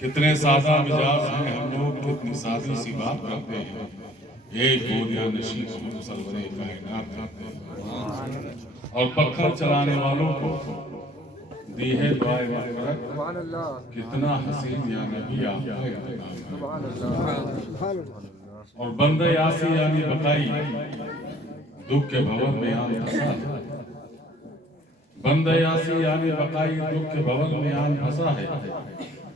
کتنے سادہ مزاج ہیں ہم لوگ، کتنی سادی سی بات کرتے ہیں، ایک گودیا نشین کو سرور کائنات کرتے ہیں، اور پتھر چلانے والوں کو دی ہے دعائے مغفرت، کتنا حسین یا نبی آپ کا، اور بندہ یاسی یعنی بقائی دکھ کے بھون میں آن پھنسا ہے، بندہ یاسی یعنی بقائی دکھ کے بھون میں آن پھنسا ہے،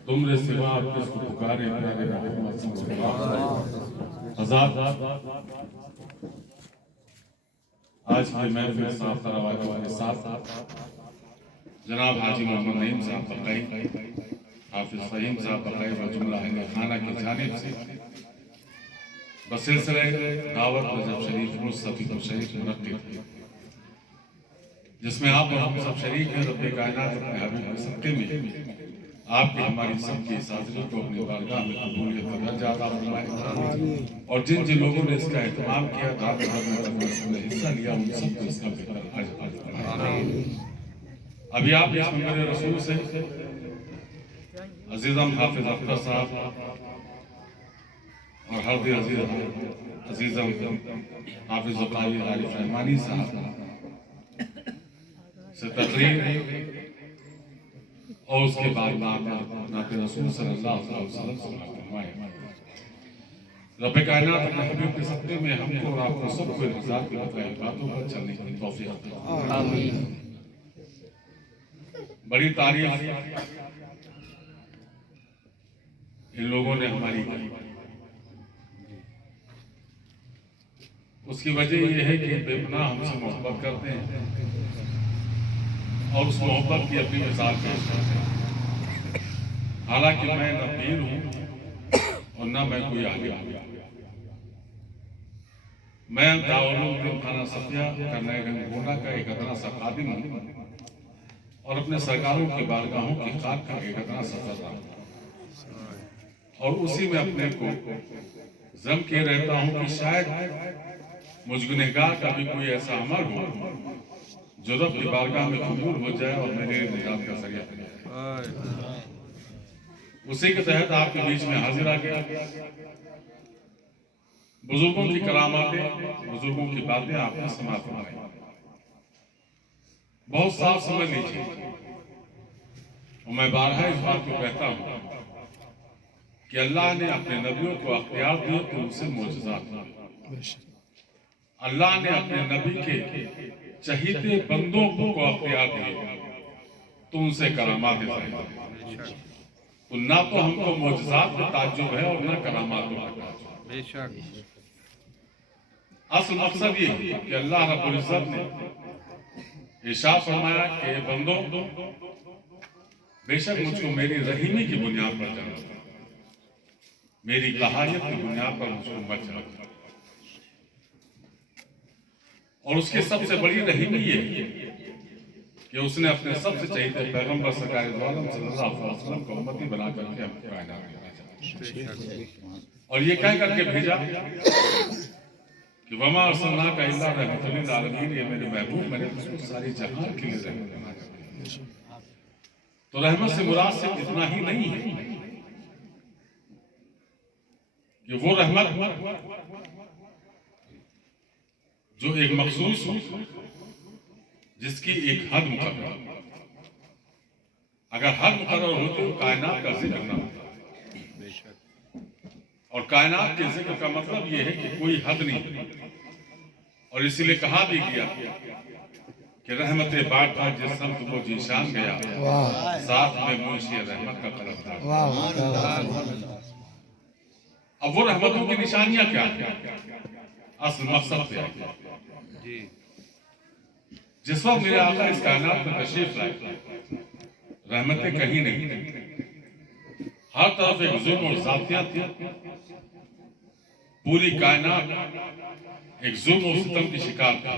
تمرے سوا آپ کس کو پکارے پیارے محمد صلی اللہ علیہ وسلم۔ آزاد آج کے محفل صاحب تراواجوں کے ساتھ جناب حاجی محمد نعیم صاحب بقائی، حافظ فہیم صاحب بقائی و جملہ اہل خانہ کی جانب سے بسلسلہ دعوت رجب شریف مصطفی شریف منعقد ہے، جس میں آپ اور ہم سب شریک ہیں۔ رب کائنات اپنے حبیب کے صدقے میں آپ کی ہماری سب کی حاضری کو اپنی بارگاہ میں قبولیت کا درجہ عطا فرمائے، اور جن جن لوگوں نے اس کا اہتمام کیا، دعوت میں حصہ لیا، ان سب کو اس کا بہتر اجر عطا فرمائے۔ ابھی آپ اس منبر رسول سے عزیزم حافظ اختر صاحب اور حرد عزیزم حافظ وقاری عارف رحمانی صاحب سے تقریر اور اس کے بعد نعت رسول صلی اللہ علیہ وسلم سماعت فرمائے۔ رب کائنات اپنے حبیب کے صدقے میں ہم کو اور آپ کو سب کو انتظار کی بتائے باتوں پر چلنے کی توفیق عطا فرمائے۔ بڑی تعریف ان لوگوں نے ہماری کی، اس کی وجہ یہ ہے کہ بے پناہ ہم سے محبت کرتے ہیں اور اس محبت کی اپنی مثال پیش کرتے ہیں۔ حالانکہ میں نہ پیر ہوں اور نہ میں کوئی عالم ہوں، میں دارالعلوم خانہ صفیہ کرنائے گنج گونڈہ کا ایک ادنا سا خادم ہوں اور اپنے سرکاروں کی بارگاہوں کی خاک کا ایک ادنا سا فرزا ہوں، اور اسی میں اپنے کو ضم کیے رہتا ہوں کہ شاید مجھ گنہگار کا بھی کوئی ایسا عمل ہو جو رب کی بارگاہ میں قبول ہو جائے اور میرے نجات کا ذریعہ بن جائے۔ اسی کے تحت آپ کے بیچ میں حاضر آ گیا۔ بزرگوں کی کراماتیں، بزرگوں کی باتیں آپ نے سماعت فرمائی، بہت صاف سمجھ لیجیے، اور میں بارہا اس بات کو کہتا ہوں کہ اللہ نے اپنے نبیوں کو اختیار دیے تو ان سے معجزات ہوئے، اللہ نے اپنے نبی کے چہیتے بندوں کو اختیار دیے تو ان سے کرامات ظاہر ہوئے۔ تو نہ تو ہم کو معجزات کا تعجب ہے اور نہ کراماتوں کا تعجب۔ بے شک اصل مقصد یہ ہے کہ اللہ رب العزت نے ارشاد فرمایا کہ بندوں بے شک مجھ کو میری رحیمی کی بنیاد پر جانو، میری قہاریت کی بنیاد پر مجھ کو مت جانو، اور اس کی سب سے بڑی رحیمی یہ ہے کہ اس نے اپنے سب سے چہیتے پیغمبر سرکار دو عالم صلی اللہ علیہ وسلم کو امتی بنا کر کے ہم کائنات میں بھیجا، اور یہ کہہ کر کے بھیجا کہ وما ارسلناک الا رحمۃ للعالمین، یہ میرے محبوب میں نے اس کو ساری جہان کے لیے رحمت بنا کر بھیجا۔ تو رحمت سے مراد صرف اتنا ہی نہیں ہے کہ وہ رحمت جو ایک مخصوص ہو، جس کی ایک حد مقرر ہو، اگر حد مقرر ہو تو کائنات کا ذکر نہ ہوتا، اور کائنات کے ذکر کا مطلب یہ ہے کہ کوئی حد نہیں، اور اسی لیے کہا بھی گیا کہ رحمت بانٹ تھا جس سمت کو جیشان گیا، ساتھ میں منشی رحمت کا قلم تھا۔ اب وہ رحمتوں کی نشانیاں کیا ہیں؟ اصل مقصد پہ ہے۔ جس وقت میرے آقا اس کائنات میں تشریف لائے، رحمتیں کہیں نہیں، ہر طرف ایک ظلم اور ذاتیاں تھی، پوری کائنات ایک ظلم و ستم کی شکار تھی۔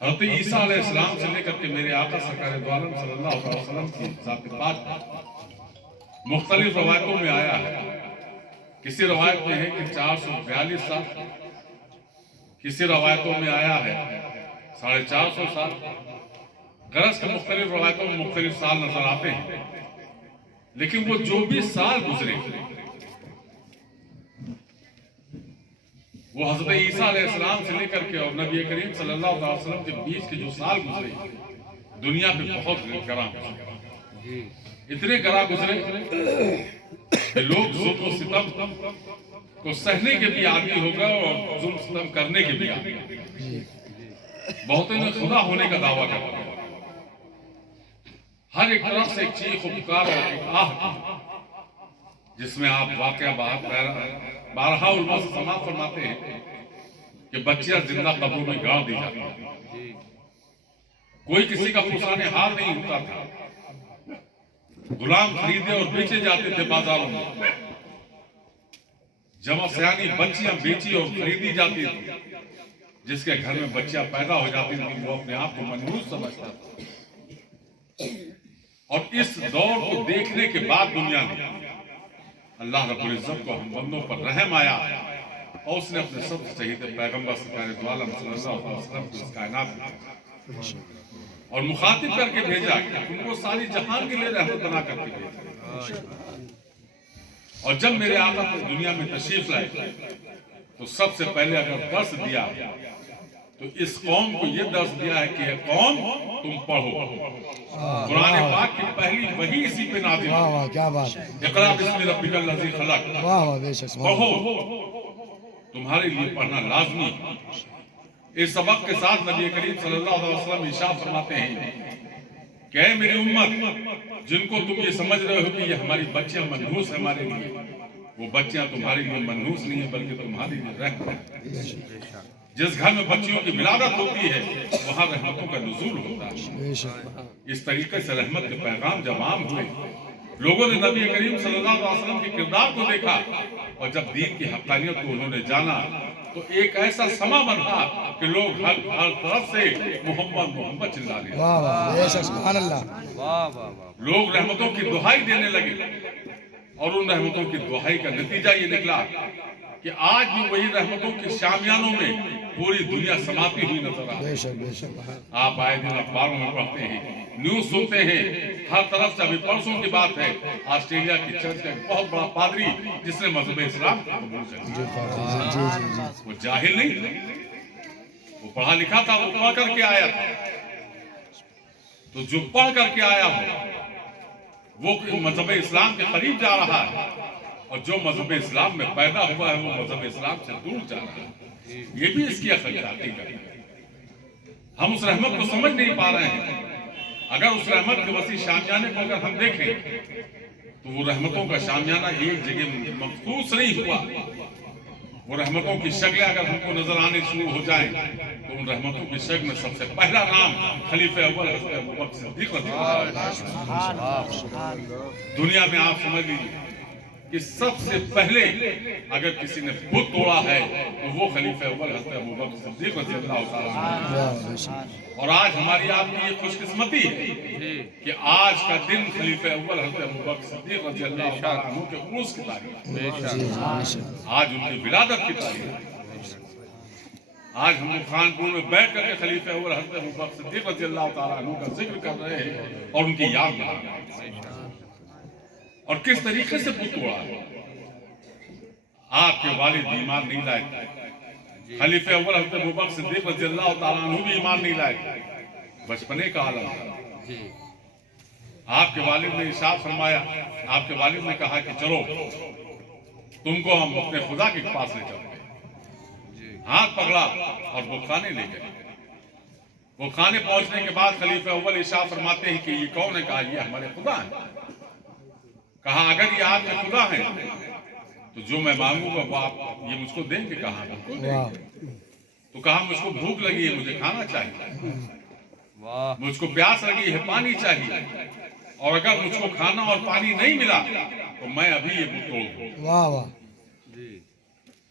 حضرت عیسیٰ علیہ السلام سے لے کر کے میرے آقا سرکار دو عالم صلی اللہ علیہ وسلم کی ذات پاک مختلف روایتوں میں آیا ہے۔ کسی روایت میں ہے کہ 442 سال، کسی روایتوں میں آیا ہے 450 سال، غرض کے مختلف روایتوں میں مختلف سال نظر آتے ہیں، لیکن وہ جو بھی سال گزرے وہ حضرت عیسیٰ علیہ السلام سے لے کر کے اور نبی کریم صلی اللہ علیہ وسلم کے بیچ کے جو سال گزرے دنیا پہ بہت گراں گزرے، اتنے گراں گزرے کہ لوگ ظلم و ستم کو سہنے کے بھی عادی ہو گئے اور ظلم ستم کرنے کے بھی عادی ہو گئے۔ بہتوں نے خدا ہونے کا دعویٰ کرتے ہیں، ہر ایک طرف سے ایک چیخ و پکار اور ایک آہ کی، جس میں آپ واقعہ بارہا علماء سے سماعت فرماتے ہیں کہ بچیاں زندہ قبروں میں گاڑ دی جاتی ہیں، کوئی کسی کا پرسان حال نہیں ہوتا تھا، غلام خریدے اور بیچے جاتے تھے بازاروں میں، جمع سیانی بچیاں بیچی اور خریدی جاتی تھی، جس کے گھر میں بچیاں پیدا ہو جاتی تھی وہ اپنے آپ کو منحوس سمجھتا تھا۔ اور اس دور کو دیکھنے کے بعد دنیا میں اللہ رب العزت کو ہم بندوں پر رحم آیا اور اس نے اپنے سب سے شہید پیغمبر سرکار دو عالم صلی اللہ علیہ وسلم کو اس کائنات میں اور مخاطب کر کے بھیجا کہ ان کو ساری جہان کے لیے رحمت بنا کر کے بھیجا۔ اور جب میرے آقا دنیا میں تشریف لائے تو سب سے پہلے اگر درس دیا تو اس قوم کو یہ درس دیا ہے کہ قوم تم پڑھو، قرآن پاک کی پہلی وحی اسی پہ نازل ہے، کیا بات، اقرأ بسم ربک الذی خلق، پڑھو، تمہارے لیے پڑھنا لازمی۔ اس سبق کے ساتھ نبی کریم صلی اللہ علیہ وسلم ارشاد فرماتے ہیں کہ اے میری امت، جن کو تم یہ سمجھ رہے ہو کہ یہ ہماری بچیاں منحوس ہیں ہمارے لیے، وہ بچیاں تمہارے لیے منحوس نہیں ہیں بلکہ تمہارے لیے رحمت ہے۔ جس گھر میں بچیوں کی ولادت ہوتی ہے وہاں رحمتوں کا نزول ہوتا ہے۔ اس طریقے سے رحمت کے پیغام جب عام ہوئے، لوگوں نے نبی کریم صلی اللہ علیہ وسلم کے کردار کو دیکھا اور جب دین کی حقانیت کو انہوں نے جانا تو ایک ایسا سما بنا کہ لوگ ہر طرف سے محمد محمد چلا رہے ہیں۔ لوگ رحمتوں کی دہائی دینے لگے اور ان رحمتوں کی دہائی کا نتیجہ یہ نکلا کہ آج بھی وہی رحمتوں کے شامیانوں میں پوری دنیا سماتی ہوئی نظر آ رہی ہے۔ آپ آئے دن اخباروں میں پڑھتے ہیں، نیوز سنتے ہیں، ہر طرف سے۔ ابھی پرسوں کی بات ہے، آسٹریلیا کی چرچ کا ایک بہت بڑا پادری جس نے مذہب اسلام کو قبول کر لیا، وہ جاہل نہیں تھا، وہ پڑھا لکھا تھا، وہ پڑھ کر کے آیا تھا۔ تو جو پڑھ کر کے آیا ہو وہ مذہب اسلام کے قریب جا رہا ہے اور جو مذہب اسلام میں پیدا ہوا ہے وہ مذہب اسلام سے دور جا رہا ہے۔ یہ بھی اس کی حقیقت ہے۔ ہم اس رحمت کو سمجھ نہیں پا رہے ہیں۔ اگر اس رحمت کے وسیع شامیانے کو اگر ہم دیکھیں تو وہ رحمتوں کا شامیانہ ایک جگہ مخصوص نہیں ہوا۔ وہ رحمتوں کی شکلیں اگر ہم کو نظر آنے شروع ہو جائیں تو ان رحمتوں کی شکل میں سب سے پہلا نام خلیفہ اول حضرت ابوبکر صدیق رضی اللہ عنہ۔ دنیا میں آپ سمجھ لیجیے کہ سب سے پہلے اگر کسی نے بت توڑا ہے تو وہ خلیفہ اول حضرت ابوبکر صدیق رضی اللہ عنہ۔ اور آج ہماری آپ کی یہ خوش قسمتی ہے کہ آج کا دن خلیفہ اول حضرت ابوبکر صدیق رضی اللہ عنہ کے عرس کی تاریخ، آج ان کی ولادت کی تاریخ۔ آج ہم خانپور میں بیٹھ کر کے خلیفہ اول حضرت ابوبکر صدیق رضی اللہ عنہ کا ذکر کر رہے ہیں اور ان کی یاد بنا رہے ہیں اور کس طریقے سے بت توڑا ہے۔ آپ کے والد ایمان نہیں لائے تھے، خلیفہ اول حضرت ابوبکر صدیق رضی اللہ عنہ بھی ایمان نہیں لائے تھے، بچپنے کا عالم تھا۔ آپ کے والد نے ارشاد فرمایا، آپ کے والد نے کہا کہ چلو تم کو ہم اپنے خدا کے پاس لے چلتے ہیں۔ ہاتھ پکڑا اور وہ کھانے لے گئے۔ وہ کھانے پہنچنے کے بعد خلیفہ اول ارشاد فرماتے ہیں کہ یہ کون ہے؟ کہا یہ ہمارے خدا ہیں۔ کہا اگر یہ آپ کے خدا ہیں تو جو میں مانگوں گا وہ آپ یہ مجھ کو دیں گے؟ کہا بالکل دیں گے۔ تو کہا مجھ کو بھوک لگی ہے، مجھے کھانا چاہیے، مجھ کو پیاس لگی ہے، پانی چاہیے، اور اگر مجھ کو کھانا اور پانی نہیں ملا تو میں ابھی یہ بت توڑ دوں۔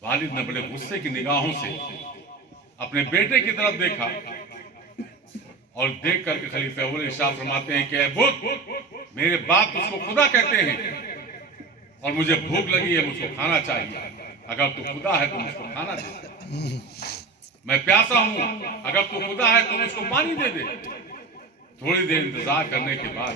والد نے بڑے غصے کی نگاہوں سے اپنے بیٹے کی طرف دیکھا اور دیکھ کر کے خلیفہ اول ارشاد فرماتے ہیں کہ اے بت، میرے باپ اس کو خدا کہتے ہیں اور مجھے بھوک لگی ہے، مجھ کو کھانا چاہیے، اگر تو خدا ہے تو مجھ کو کھانا دے۔ میں پیاسا ہوں، اگر تو خدا ہے تو مجھ کو پانی دے دے۔ تھوڑی دیر انتظار کرنے کے بعد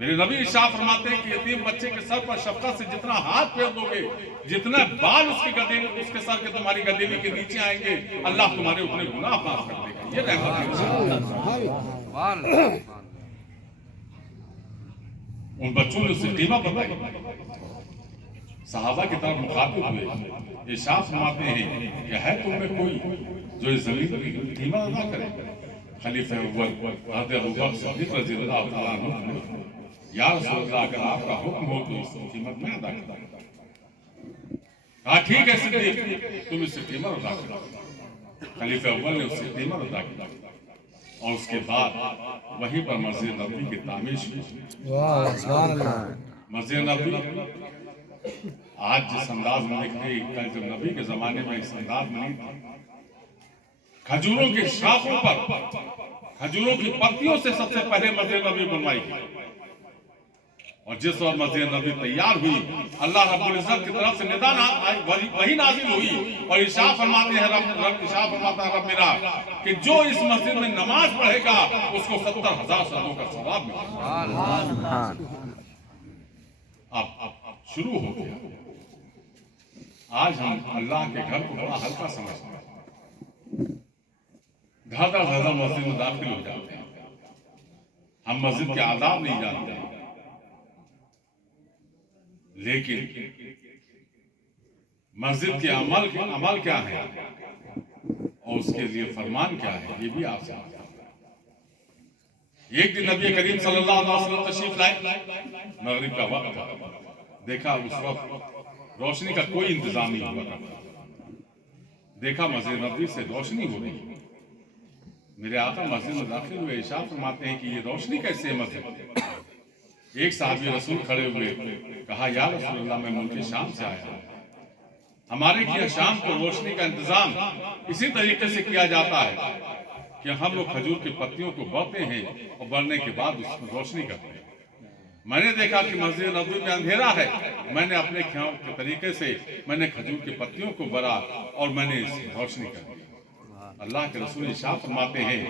میرے نبی ارشاد فرماتے ہیں کہ یتیم بچے کے سر پر شفقت سے جتنا ہاتھ پھیر دو گے، جتنا بال اس کے سر کے تمہاری گدیلی کے نیچے آئیں گے، اللہ تمہارے اتنے گناہ معاف کر دے گا. یہ رحمت ہے. ان بچوں نے اس سے قیمت بتائی. صحابہ کی طرف مخاطب ہوئے، ارشاد فرماتے ہیں کہ ہے تم میں کوئی جو اس زمین کی قیمت ادا کرے؟ خلیفہ اول حضرت ابوبکر صدیق رضی اللہ تعالیٰ عنہ نے، یا رسول اللہ اگر آپ کا حکم ہو تو اس کی قیمت میں ادا کرتا ہوں. کہا ٹھیک ہے صدیق، تم اس سے قیمت ادا کرو. خلیفہ اول نے اس سے قیمت ادا کی اور اس کے بعد وہیں پر مسجد نبوی کی تعمیر شروع. مسجد نبوی آج جس انداز میں نکلی، کل جب نبی کے زمانے میں اس انداز میں نہیں تھا. کھجوروں کے شاخوں پر کھجوروں کی پتیوں سے سب سے پہلے مسجد نبوی بنوائی گئی. اور جس وقت مسجد نبوی تیار ہوئی، اللہ رب العزت کی طرف سے ندا وہی نازل ہوئی اور ارشاد فرماتے ہیں رب میرا کہ جو اس مسجد میں نماز پڑھے گا اس کو 70,000 سجدوں کا ثواب ملے گا. اب شروع ہو گیا. آج ہم اللہ کے گھر کو بڑا ہلکا سمجھتے ہیں. دھادا مسجد میں داخل ہو جاتے ہیں. ہم مسجد کے آداب نہیں جانتے، لیکن مسجد کے عمل کیا ہے اور اس کے لیے فرمان کیا ہے یہ بھی آپ سمجھتے ہیں. ایک دن نبی کریم صلی اللہ علیہ وسلم تشریف لائے. مغرب کا وقت تھا. دیکھا اس وقت روشنی کا کوئی انتظام نہیں ہوا کرتا. دیکھا مسجد نبوی سے روشنی ہو رہی. میرے آقا مسجد میں داخل ہوئے، ارشاد فرماتے ہیں کہ یہ روشنی کیسے ہے مسجد؟ ایک صحابی رسول کھڑے ہوئے، کہا یا رسول اللہ میں ملک شام سے آیا ہوں. ہمارے کیا شام کو روشنی کا انتظام اسی طریقے سے کیا جاتا ہے کہ ہم لوگ کھجور کی پتیوں کو بوتے ہیں اور بڑھنے کے بعد اس میں روشنی کرتے ہیں. میں نے دیکھا کہ مسجد نبوی میں اندھیرا ہے. میں نے اپنے خیال کے طریقے سے میں نے کھجور کی پتیوں کو بڑھا اور میں نے اس میں روشنی کر دی. اللہ کے رسول ارشاد فرماتے ہیں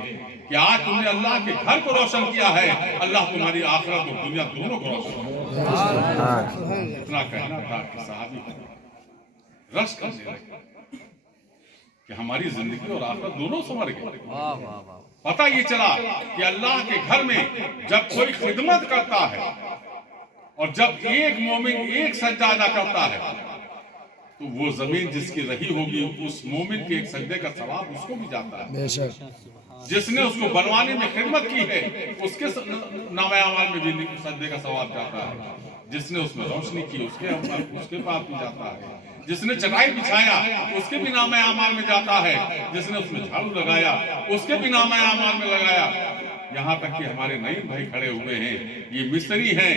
کہ آج تم نے اللہ کے گھر کو روشن کیا ہے، اللہ تمہاری آخرت اور دنیا دونوں کو روشن کرے. اتنا کہنا تھا کہ صحابی رشک کرنے لگے کہ ہماری زندگی اور آخرت دونوں سنور گئے. پتہ یہ چلا کہ اللہ کے گھر میں جب کوئی خدمت کرتا ہے اور جب ایک مومن ایک سجدہ ادا کرتا ہے تو وہ زمین جس کی رہی ہوگی اس مومن کے ایک سجدے کا ثواب اس کو بھی جاتا ہے. جس نے اس کو بنوانے میں خدمت کی ہے اس کے نامہ اعمال میں بھی سجدے کا ثواب جاتا ہے. جس نے اس میں روشنی کی اس کے پاس بھی جاتا ہے. جس نے چٹائی بچھایا اس کے بھی نامہ اعمال میں جاتا ہے. جس نے اس میں جھاڑو لگایا اس کے بھی نامہ اعمال میں لگایا. یہاں تک کہ ہمارے نئی بھائی کھڑے ہوئے ہیں، یہ مستری ہیں.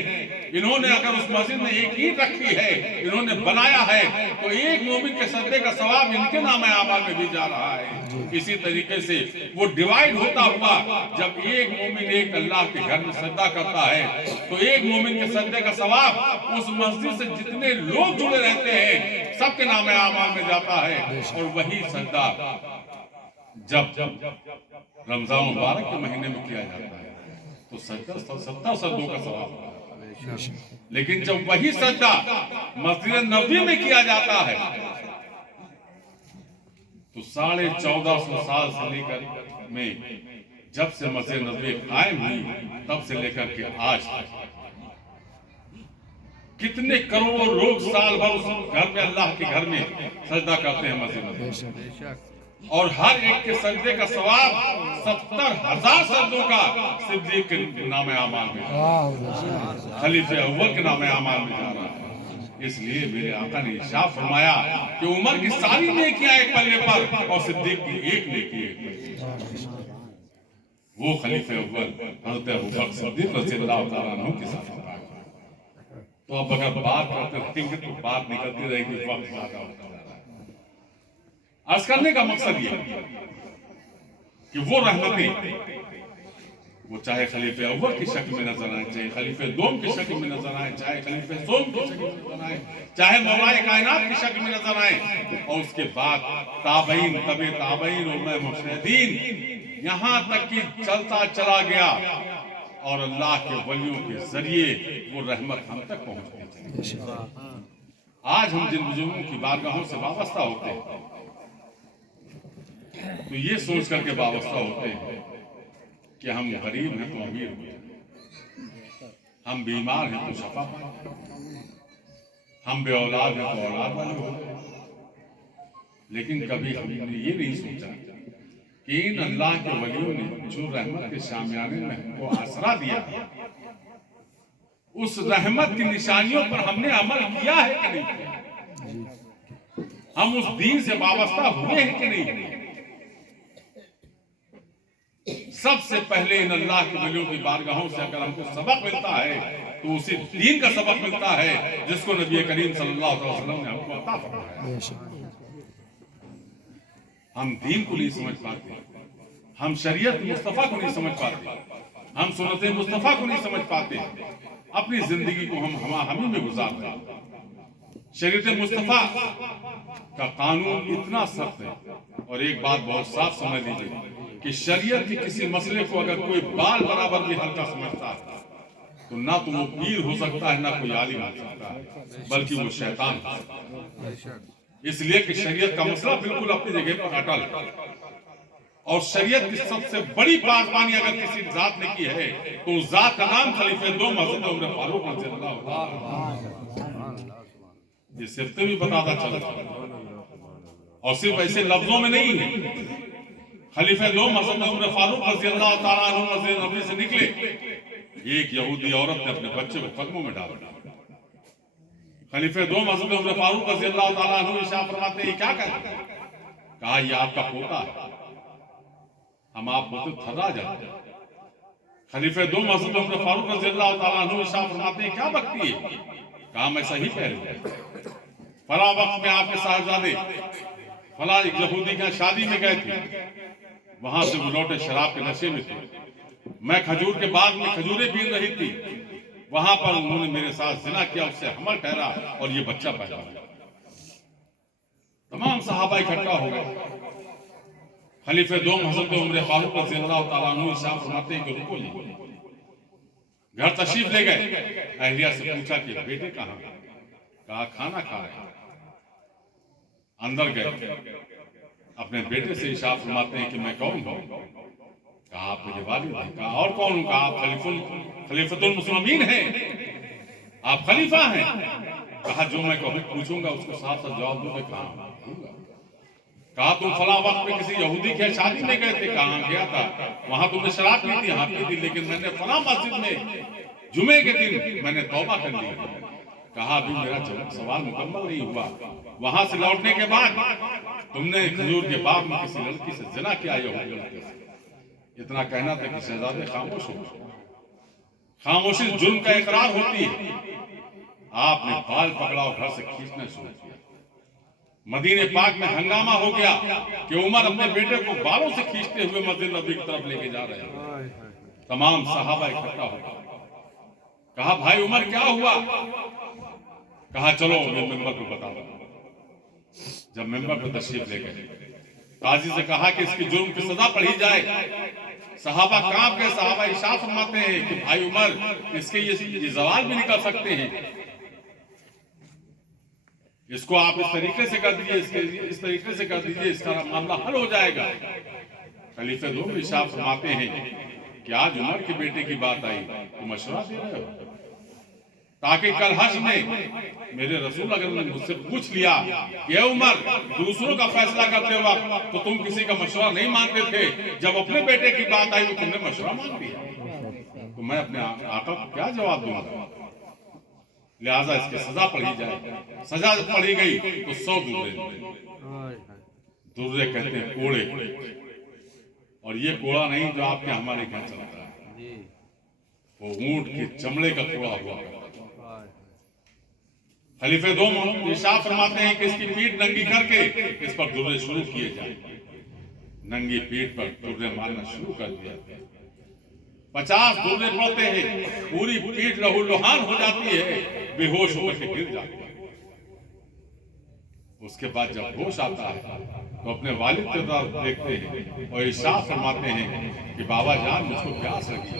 انہوں نے اگر اس مسجد میں ایک اینٹ رکھی ہے، انہوں نے بنایا ہے، تو ایک مومن کے سجدے کا ثواب ان کے نامہ اعمال میں بھی جا رہا ہے. اسی طریقے سے وہ ڈیوائیڈ ہوتا ہوا جب ایک مومن ایک اللہ کے گھر میں سجدہ کرتا ہے تو ایک مومن کے سجدے کا ثواب اس مسجد سے جتنے لوگ جڑے رہتے ہیں سب کے نامہ اعمال میں جاتا ہے. اور وہی سجدہ جب رمضان مبارک کے مہینے میں کیا جاتا ہے تو 70 سجدوں کا ثواب. لیکن جب وہی سجدہ مسجد نبوی میں کیا جاتا ہے تو 1450 سال سے لے کر میں جب سے مسجد نبوی قائم ہوئی تب سے لے کر کے آج تک کتنے کروڑوں لوگ سال بھر اس گھر میں اللہ کے گھر میں سجدہ کرتے ہیں مسجد نبوی. اور ہر ایک کے سجدے کا ثواب 70,000 سجدوں کا صدیق کے نامہ اعمال میں، خلیفہ اول کے نامہ اعمال میں جا رہا ہے. اس لیے میرے آقا نے ارشاد فرمایا کہ عمر کی ساری نیکیاں ایک پلے پر اور صدیق کی ایک نیکی ایک پلے پر. وہ خلیفہ اول حضرت ابوبکر صدیق رضی اللہ تعالیٰ عنہ کی صفات. تو اب اگر بات کرتے رہیں گے تو بات نکلتی رہے گی، وقت زیادہ ہوتا ہے. عرض کرنے کا مقصد یہ کہ وہ رحمتیں وہ چاہے خلیفہ اول کی شکل میں نظر آئیں، چاہے خلیفہ دوم کی شکل میں نظر آئیں، چاہے خلیفہ سوم کی شکل میں نظر آئیں، چاہے مولا کائنات کی شکل میں نظر آئیں، اور اس کے بعد تابعین، تبع تابعین اور مجتہدین، یہاں تک کہ چلتا چلا گیا اور اللہ کے ولیوں کے ذریعے وہ رحمت ہم تک پہنچتی ہے۔ آج ہم جن بزرگوں کی بارگاہوں سے وابستہ ہوتے ہیں تو یہ سوچ کر کے وابستہ ہوتے ہیں کہ ہم غریب ہیں تو امیر ہوئے، ہم بیمار ہیں تو شفا پائیں، ہم بے اولاد ہیں تو اولاد والے ہوئے۔ لیکن کبھی ہم نے یہ نہیں سوچا کہ ان اللہ کے ولیوں نے جو رحمت کے شامیانے میں ہم کو آسرا دیا، اس رحمت کی نشانیوں پر ہم نے عمل کیا ہے کہ نہیں کیا؟ ہم اس دین سے وابستہ ہوئے ہیں کہ نہیں؟ سب سے پہلے ان اللہ کے ولیوں کی بارگاہوں سے اگر ہم کو سبق ملتا ہے تو اسی دین کا سبق ملتا ہے جس کو نبی کریم صلی اللہ علیہ وسلم نے ہم کو عطا فرمایا۔ ہم دین کو نہیں سمجھ پاتے، ہم شریعت مصطفیٰ کو نہیں سمجھ پاتے، ہم سنت مصطفیٰ کو نہیں سمجھ پاتے، اپنی زندگی کو ہم ہمیں میں گزارتے ہیں۔ شریعت مصطفیٰ کا قانون اتنا سخت ہے، اور ایک بات بہت صاف سمجھ لیجیے کہ شریعت کے کسی مسئلے کو اگر کوئی بال برابر بھی ہلکا سمجھتا ہے تو نہ تو وہ پیر ہو سکتا ہے، نہ کوئی عالم ہو سکتا ہے، بلکہ وہ شیطان ہو سکتا ہے۔ اس لیے کہ شریعت کا مسئلہ بالکل اپنی جگہ پر اٹل ہے، اور شریعت کی سب سے بڑی پاسبانی اگر کسی ذات نے کی ہے تو اس ذات کا نام خلیفہ دوم حضرت عمر فاروق رضی اللہ عنہ۔ یہ صرف بھی بتاتا چلتا اور صرف ایسے لفظوں میں نہیں ہے۔ خلیفہ دوم حضرت عمر فاروق رضی اللہ تعالیٰ عنہ مسجد نبوی سے نکلے، ایک یہودی عورت نے اپنے بچے کو قدموں میں ڈالا۔ خلیفہ دوم حضرت عمر فاروق رضی اللہ تعالیٰ عنہ ارشاد فرماتے ہیں کیا کہا؟ کہا یہ آپ کا پوتا ہے، ہم آپ کو تو تھرا جاتے ہیں۔ خلیفہ دوم حضرت عمر فاروق رضی اللہ تعالیٰ عنہ ارشاد فرماتے ہیں کیا بکتی ہے؟ کہا میں صحیح کہہ رہا ہوں، فلاں وقت میں آپ کے صاحبزادے فلاں ایک یہودی کے شادی میں گئے تھے، وہاں سے وہ لوٹے شراب کے نشے میں تھے، میں کھجور کے باغ میں کھجوریں بین رہی تھی، وہاں پر انہوں نے میرے ساتھ زنا کیا، اس سے حمل ٹھہرا اور یہ بچہ پیدا ہوا۔ تمام صحابہ اکٹھا ہو گئے۔ خلیفہ دوم حضرت عمر فاروق رضی اللہ تعالیٰ عنہ ارشاد فرماتے ہیں کہ رکو جی، گھر تشریف لے گئے، اہلیہ سے پوچھا کہ بیٹے کہاں؟ کہا کھانا کھا رہے ہیں۔ اندر گئے، اپنے بیٹے سے ارشاد فرماتے ہیں کہ میں کون ہوں؟ کہا آپ میرے والد ہیں۔ کہا اور کون ہوں؟ کہا آپ خلیفۃ المسلمین ہیں، آپ خلیفہ ہیں۔ کہا جو میں کبھی پوچھوں گا اس کو صاف صاف جواب دوں گا، کہاں؟ کہا تم فلاں وقت میں کسی یہودی کی شادی میں گئے تھے، کہاں گیا تھا؟ وہاں تم نے شراب پی تھی؟ ہاں پی تھی، لیکن میں نے فلاں مسجد میں جمعے کے دن میں نے توبہ کر لی۔ کہا ابھی میرا سوال مکمل نہیں ہوا، وہاں سے لوٹنے کے بعد تم نے کھجور کے باغ میں کسی لڑکی سے زنا کیا یہودی لڑکی سے۔ اتنا کہنا تھا کہ شہزادے خاموش ہو۔ خاموشی جرم کا اقرار ہوتی ہے۔ آپ نے بال پکڑا اور گھر سے کھینچنا شروع کیا۔ مدینہ پاک میں ہنگامہ ہو گیا کہ عمر اپنے بیٹے کو بالوں سے کھینچتے ہوئے مسجد نبوی کی طرف لے کے جا رہے ہیں۔ تمام صحابہ اکٹھا ہو گئے۔ کہا بھائی عمر کیا ہوا؟ کہا چلو میں ممبر کو بتا دوں۔ جب ممبر پر تشریف لے گئے، قاضی سے کہا کہ اس کی جرم کی سزا پڑھی جائے۔ صحابہ کانپ گئے۔ صحابہ ارشاد فرماتے ہیں کہ بھائی عمر اس کے یہ زوال بھی نکل سکتے ہیں، اس کو آپ اس طریقے سے کر دیجئے، اس طریقے سے کر دیجئے، اس کا معاملہ حل ہو جائے گا۔ خلیفہ دوم ارشاد فرماتے ہیں کہ آج عمر کے بیٹے کی بات آئی تو مشورہ دے رہے ہو، تاکہ کل حشر میں میرے رسول اگر نے مجھ سے پوچھ لیا کہ اے عمر دوسروں کا فیصلہ کرتے وقت تو تم کسی کا مشورہ نہیں مانتے تھے، جب اپنے بیٹے کی بات آئی تو تم نے مشورہ مان لیا، تو میں اپنے آقا کو کیا جواب دوں گا؟ لہٰذا اس کی سزا پڑھی جائے۔ سزا پڑھی گئی تو 100 درے، درے کہتے ہیں کوڑے، اور یہ کوڑا نہیں جو آپ کے ہمارے گھر چلتا ہے، وہ اونٹ کے چمڑے کا کوڑا ہوا کرتا ہے۔ خلیفہ دوم ارشاد فرماتے ہیں کہ اس کی پیٹھ ننگی کر کے اس پر درے شروع کیے جائیں۔ ننگی پیٹھ پر درے مارنا شروع کر دیا، 50 درے پڑتے ہیں، پوری پیٹھ لہو لہان ہو جاتی ہے، بے ہوش ہو کے گر جاتے ہیں۔ اس کے بعد جب ہوش آتا ہے تو اپنے والد کی طرف دیکھتے ہیں اور ارشاد فرماتے ہیں کہ بابا جان مجھ کو پیاس لگی۔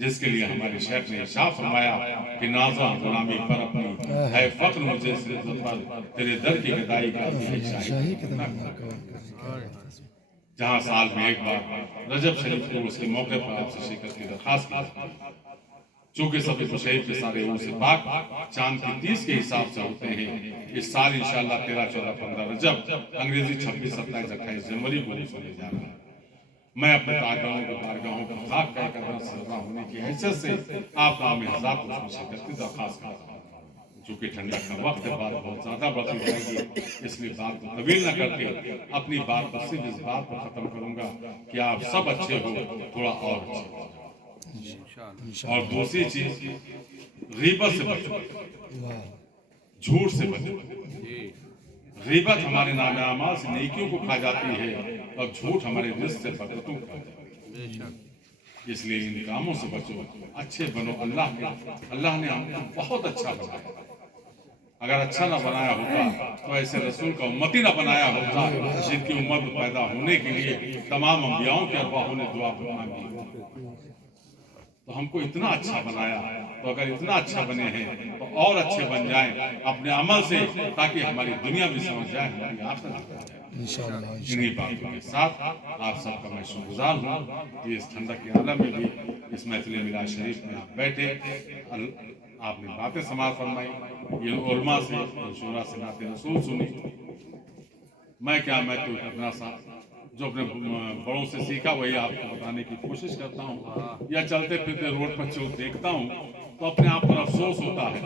جس کے لیے ہمارے شیخ نے ارشاد فرمایا کہ نازا غلامی پر اپنی ہے فخر مجھے اس عزت پر تیرے در کی گدائی کا شاہی جہاں سال میں ایک بار رجب شریف کو اس کے موقع پر آپ سے شرکت کی درخواست کی، چونکہ سب شریف کے سارے روح سے پاک چاند کی 30 کے حساب سے ہوتے ہیں۔ اس سال انشاءاللہ 13، 14، 15 رجب انگریزی 26، 27، 28 جنوری کو ہونے جا رہا ہے۔ میں اپنے تاجداروں کو بارگاہوں پر خاک کہہ کر سربراہ ہونے کی حیثیت سے آپ نام حضرات کو اس میں شرکت کی درخواست کرتا ہوں۔ چونکہ ٹھنڈک کا وقت ہے، بات بہت زیادہ بڑھتی جائے گی، اس لیے بات کو طویل نہ کر کے اپنی بات کو صرف اس بات پر ختم کروں گا کہ آپ سب اچھے ہو، تھوڑا اور اچھے ہو۔ اور دوسری چیز، غیبت سے بچو، جھوٹ سے بچو۔ غیبت ہمارے نام اعمال سے نیکیوں کو کھا جاتی ہے اور جھوٹ ہمارے رزق سے برکتوں کو کھا جاتی ہے۔ اس لیے ان کاموں سے بچو، اچھے بنو۔ اللہ نے ہم کو بہت اچھا بنایا، اگر اچھا نہ بنایا ہوتا تو ایسے رسول کا امتی نہ بنایا ہوتا جن کی امت پیدا ہونے کے لیے تمام انبیاؤں کے ارواحوں نے دعا مانگی۔ تو ہم کو اتنا اچھا بنایا، تو اگر اتنا اچھا بنے ہیں تو اور اچھے بن جائیں اپنے عمل سے، تاکہ ہماری دنیا بھی سمجھ جائے، ہماری آخرت۔ انہی باتوں کے ساتھ آپ سب کا میں شکر گزار ہوں کہ اس ٹھنڈک کے عالم میں بھی اس محفل میلاد شریف میں آپ بیٹھے، آپ نے باتیں سماعت فرمائی، یہ علماء سے، شورا سے نعت رسول سنی۔ میں تو اتنا سا جو اپنے بڑوں سے سیکھا وہی آپ کو بتانے کی کوشش کرتا ہوں، یا چلتے پھرتے روڈ پر جو دیکھتا ہوں تو اپنے آپ پر افسوس ہوتا ہے،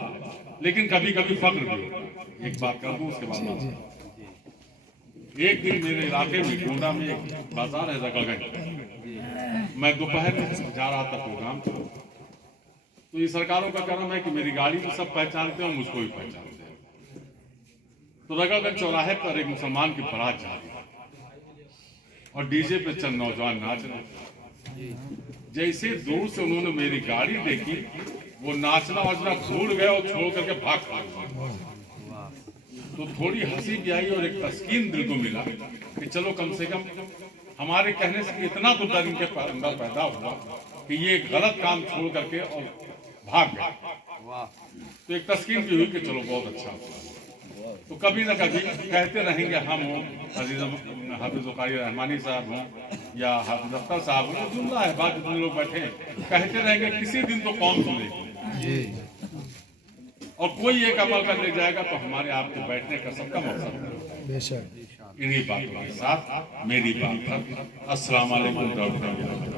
لیکن کبھی کبھی فخر بھی ہوتا ہے۔ ایک بات کر دوں اس کے بعد، ایک دن میرے علاقے میں گونڈا میں ایک بازار ہے رگڑ گنج، میں دوپہر میں جا رہا تھا پروگرام پر، تو یہ سرکاروں کا کرم ہے کہ میری گاڑی کو سب پہچانتے ہیں اور مجھ کو بھی پہچانتے ہیں۔ تو رگڑ گنج چوراہے پر ایک مسلمان کی بارات جا رہی اور ڈی جے پہ چند نوجوان ناچ رہے، جیسے دور سے انہوں نے میری گاڑی دیکھی، وہ ناچنا واچنا بھول گئے اور چھوڑ کر کے بھاگ گئے۔ تو تھوڑی ہنسی بھی آئی اور ایک تسکین دل کو ملا کہ چلو کم سے کم ہمارے کہنے سے اتنا تو ڈر ان کے اندر پیدا ہوا کہ یہ غلط کام چھوڑ کر کے اور بھاگ گئے۔ تو ایک تسکین بھی ہوئی کہ چلو بہت اچھا ہوا۔ تو کبھی نہ کبھی کہتے رہیں گے، ہم ہوں عزیز حافظ وقاری رحمانی صاحب ہوں یا حافظ اختر صاحب ہوں، جملہ ہے بات جتنے لوگ بیٹھے ہیں، کہتے رہیں گے کسی دن تو قوم سنے گی، اور کوئی ایک عمل کر لے جائے گا تو ہمارے آپ کے بیٹھنے کا سب کا مقصد ہے۔ انہی باتوں کے ساتھ میری بات، السلام علیکم ورحمۃ اللہ۔